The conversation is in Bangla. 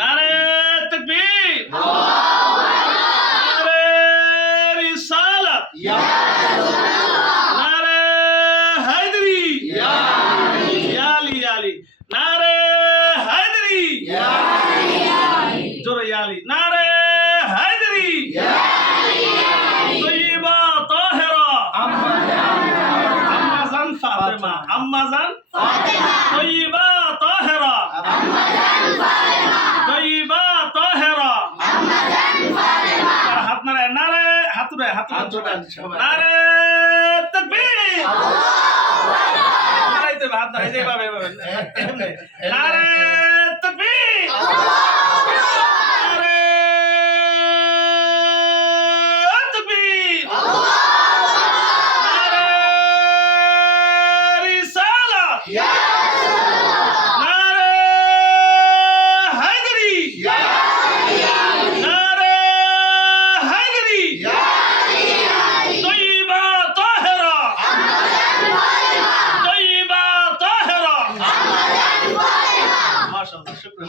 নারে তাকবীর, নারে রিসালাত, নারে হায়দারি, ইয়া আলী, নারে হায়দারি, জোরে ইয়া আলী, নারে হায়দারি, তয়্যিবা তাহেরা, আম্মাজান ফাতেমা, আম্মাজান তয়্যিবা তাহেরা, তয়্যিবা তাহেরা, হাত নারে, নারে হাত উড়ায়, হাত উড়ায়, নারে তাকবীর, নারাইতে হবে, হাত নারাইতে হবে, নারে তাকবীর, নারে তাকবীর, নারে রিসালাত, নারে হায়দারি, নারে হায়দারি, তয়্যিবা তাহেরা, তয়্যিবা তাহেরা। মাশাআল্লাহ, শুকরান।